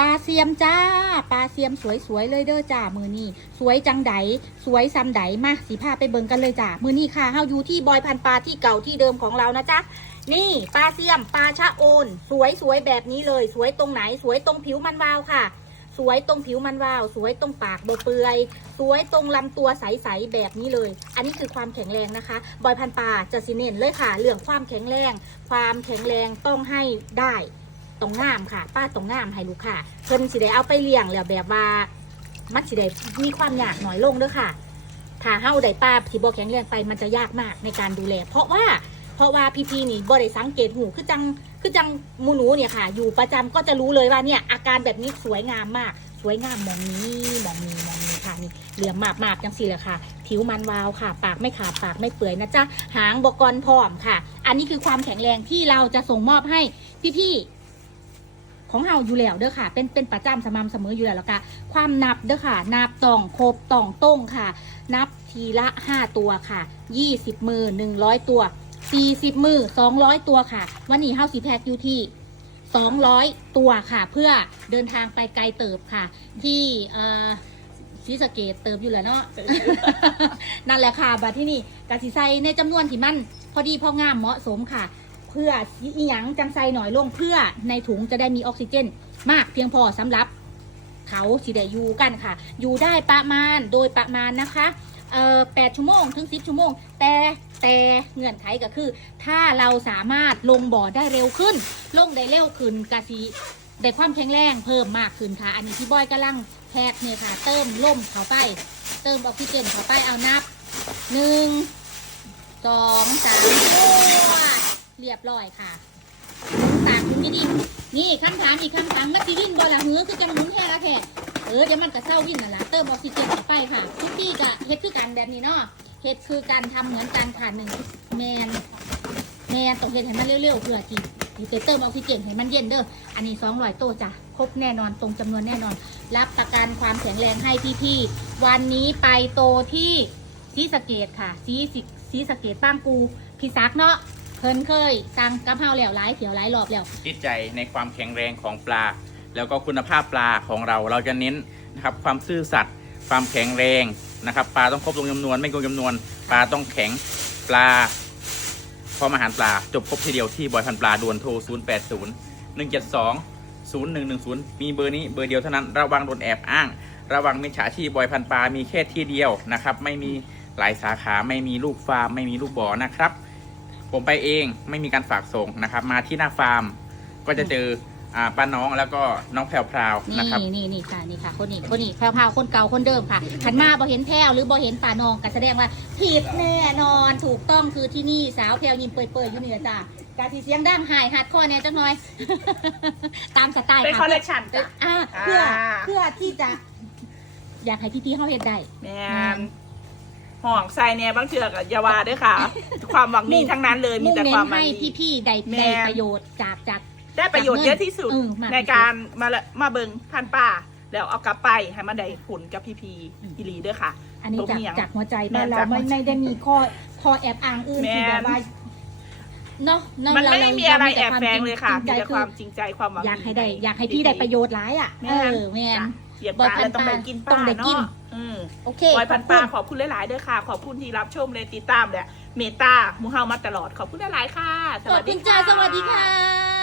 ปลาเสียมจ้า ปลาเสียมสวยๆเลยเด้อจ้ามือนี่สวยจังไดสวยซ้ำไดมาสีผ้าไปเบิ่งกันเลยจ้ามือนี่ค่ะเฮาอยู่ที่บอยพันปลาที่เก่าที่เดิมของเรานะจ๊ะนี่ปลาเสียมปลาชะโอน สวยๆแบบนี้เลย สวยตรงไหน สวยตรงผิวมันวาวค่ะ สวยตรงผิวมันวาว สวยตรงปากโบเปือย สวยตรงลำตัวใสๆแบบนี้เลย อันนี้คือความแข็งแรงนะคะ บอยพันปลาจะสิเน้นเลยค่ะเรื่องความแข็งแรง ความแข็งแรงต้องให้ได้ ตรงงามค่ะ ป้าตรงงามให้ลูกค่ะเพิ่นสิได้เอาไปเลี้ยงแล้วแบบว่ามันสิได้มีความยากหน่อยลงเด้อค่ะ ถ้าเฮาได้ป้าที่บ่แข็งแรงไปมันจะยากมากในการดูแล เพราะว่าเพราะว่าพี่ๆนี่บ่ได้สังเกตหูคือจังคือจังมูหนูเนี่ยค่ะ อยู่ประจำก็จะรู้เลยว่าเนี่ยอาการแบบนี้สวยงามมาก สวยงามมองนี้มองนี้มองนี้ค่ะนี่เหลือมมากมากจังสี่แหละค่ะ ผิวมันวาวค่ะ ปากไม่ขาดปากไม่เปื่อยนะจ๊ะหางบกรพร้อมค่ะ อันนี้คือความแข็งแรงที่เราจะส่งมอบให้พี่ๆ ของเราอยู่แล้วเด้อค่ะ เป็นเป็นประจำสม่ำเสมออยู่แล้วแล้วก็ความนับเด้อค่ะ นับต่องครบต่องต้งค่ะ นับทีละ 5 ตัวค่ะ 20 มือ 100 ตัว 40 มือ 200 ตัวค่ะ วันนี้เฮาสีแพ็กอยู่ที่ 200 ตัวค่ะ เพื่อเดินทางไปไกลเติบค่ะ ที่เอ่อศรีสะเกดเติบอยู่แหล้วเนาะ นั่นแหละค่ะบัดที่นี่กะสิใส่ในจำนวนที่มัน พอดีพองามเหมาะสมค่ะ เพื่ออีหยังจังใส่หน่อยลงเพื่อในถุงจะได้มีออกซิเจน มากเพียงพอสำหรับเขาสิได้อยู่กันค่ะ อยู่ได้ประมาณโดยประมาณนะคะเอ่อแปดชั่วโมงถึงสิบชั่วโมง แต่แต่เงื่อนไขก็คือ ถ้าเราสามารถลงบ่อได้เร็วขึ้น ลงได้เร็วขึ้นกะสิได้ความแข็งแรงเพิ่มมากขึ้นค่ะ อันนี้ที่บอยกำลังแพทย์เนี่ยค่ะ เติมลมเข้าไป เติมออกซิเจนเข้าไปเอานับหนึ่งสองสาม เรียบร้อยค่ะตากคุณดีนี่คำถามอีกคำถามมันสิวินบอละหือคือจังหมุนแค่ละแค่เออเดี๋ยวมันก็เศร้าวินน่ะละเติมออกซิเจนไปค่ะทุกที่ก็เฮ็ดคือกันแบบนี้เนาะเฮ็ดคือการทำเหมือนกันค่ะหนึ่งแมนแมนต้องเฮ็ดให้มันเร็วๆเพื่อที่จะเติมออกซิเจนให้มันเย็นเด้อ อันนี้สองร้อยตัวจ้ะ ครบแน่นอนตรงจำนวนแน่นอน รับประกันความแข็งแรงให้พี่ๆ วันนี้ไปโตที่ซีสเกตค่ะซีสิซีสเกตป้างกูพี่ซักเนาะ เพิ่นเคยสั่งกับเฮาแล้วหลายเถียวหลายรอบแล้ว ติดใจในความแข็งแรงของปลา แล้วก็คุณภาพปลาของเราเราจะเน้นนะครับความซื่อสัตย์ความแข็งแรงนะครับ ปลาต้องครบตรงจำนวนไม่โกงจำนวน ปลาต้องแข็งปลาพร้อมอาหารปลาจบครบทีเดียวที่บอยพันปลาด่วนโทร 0 8 0 1 7 2 0 1 1 0 มีเบอร์นี้เบอร์เดียวเท่านั้นระวังโดนแอบอ้าง ระวังมิจฉาชีพบอยพันปลามีแค่ที่เดียวนะครับ ไม่มีหลายสาขาไม่มีลูกฟาร์มไม่มีลูกบ่อนะครับ ผมไปเองไม่มีการฝากส่งนะครับ มาที่หน้าฟาร์ม ก็จะเจออ่าป้าน้องแล้วก็น้องแพรวพราวนี่นะครับ นี่นี่ค่ะนี่ค่ะ คนนี้คนนี้แพรวพราวคนเก่าคนเดิมค่ะขันมาบ่เห็นแพรวหรือบ่เห็นป่านองก็แสดงว่าผิดแน่นอนถูกต้องคือที่นี่สาวแพรวยิ้มเปื่อยๆอยู่นี่ล่ะจ้ะกาสีเสียงดังหายหัดคอเนี่ยจังหน่อย ตามสไตล์เป็นค่ะคอลเลกชันเป็จ้ะนอ่าเพื่ออ่า เพื่อที่จะ อยากให้พี่ๆเขาเห็นได้ แมน ห่องใส่เนี่ยบางเชือกอะอยาวาด้วยค่ะ ความหวังดีทั้งนั้นเลยมีมุ่งแต่เน้ความนหวังให้ดี พี่ๆได้แม่ ได้ประโยชน์จากจาก ได้ประโยชน์เยอะที่สุดเออมากที่สุดในการมาละมาเบิงพันป่า แล้วเอากลับไปให้มันได้ผลกับพี่พีอืม อีหลีด้วยค่ะ อันนี้ตรงจากนี้อย่างจากหัวใจแม่บ้านนเราจากหัไม่วใจไม่ได้มีข้อข้อแอบอ้างอื่นแม่ ที่นแบบว่าเนาะเนาะมันเราไม่เรามีอะไราแอบต่แฝงเลยค่ะจมีริงใจแต่คืควาอมจริงใจความหวังอยากให้ได้อยากให้พี่ได้ประโยชน์หลายอะแม่เอนอแม่นจ้ะ เสียบบ่ปลาทันแล้วต้องไปปลากินปต้องลาได้กินเนาะอืมโอเคปล่อยพันปลาขขอบคุณหลายๆด้วยค่ะ ขอบคุณที่รับชมเลยติดตามและเมตตาหมูเฮามาตลอดขอบคุณหลายๆค่ะสอบวัสคุดีณค่ะจ้าสวัสดีค่ะ